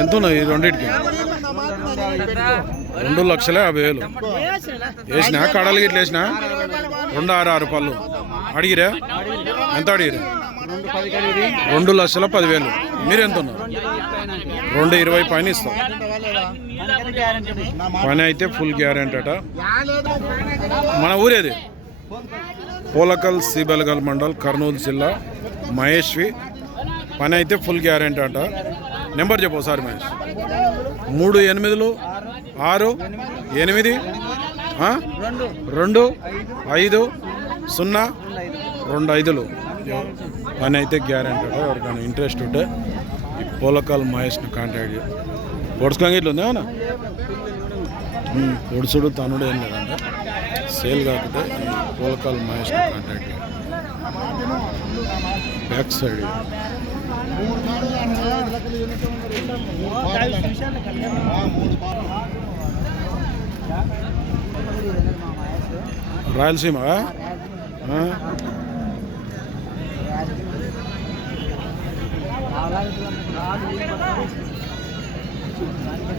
ఎంత ఉన్నాయి ఈ రెండింటికి? రెండు లక్షల యాభై వేలు. వేసినా? కడలు గిట్ల వేసినా? రెండు ఆరు ఆరు పళ్ళు. అడిగిరా? ఎంత అడిగిరా? రెండు లక్షల పదివేలు. మీరు ఎంత ఉన్నారు రెండు ఇరవై పైన ఇస్తాం. పని అయితే ఫుల్ గ్యారెంటీ అట. మన ఊరేది? పూలకల్ సీబెలగల్ మండల్ కర్నూలు జిల్లా మహేష్వి. పని అయితే ఫుల్ గ్యారెంటీ అట. నెంబర్ చెప్పు సార్ మహేష్. మూడు ఎనిమిదిలు ఆరు ఎనిమిది రెండు ఐదు సున్నా రెండు ఐదులు. పని అయితే గ్యారెంటీ అట. ఎవరికైనా ఇంట్రెస్ట్ ఉంటే ఈ మహేష్ని కాంటాక్ట్ చేయ. పొడుచుకోంగి ఇట్లా ఉందా ఏమన్నా? తనుడు ఏం లేదంట. సేల్ కాకుండా ఈ పోలకల్ మహేష్ని కాంటాక్ట్ బ్యాక్ సైడ్ రాయలసీమ? ఆ?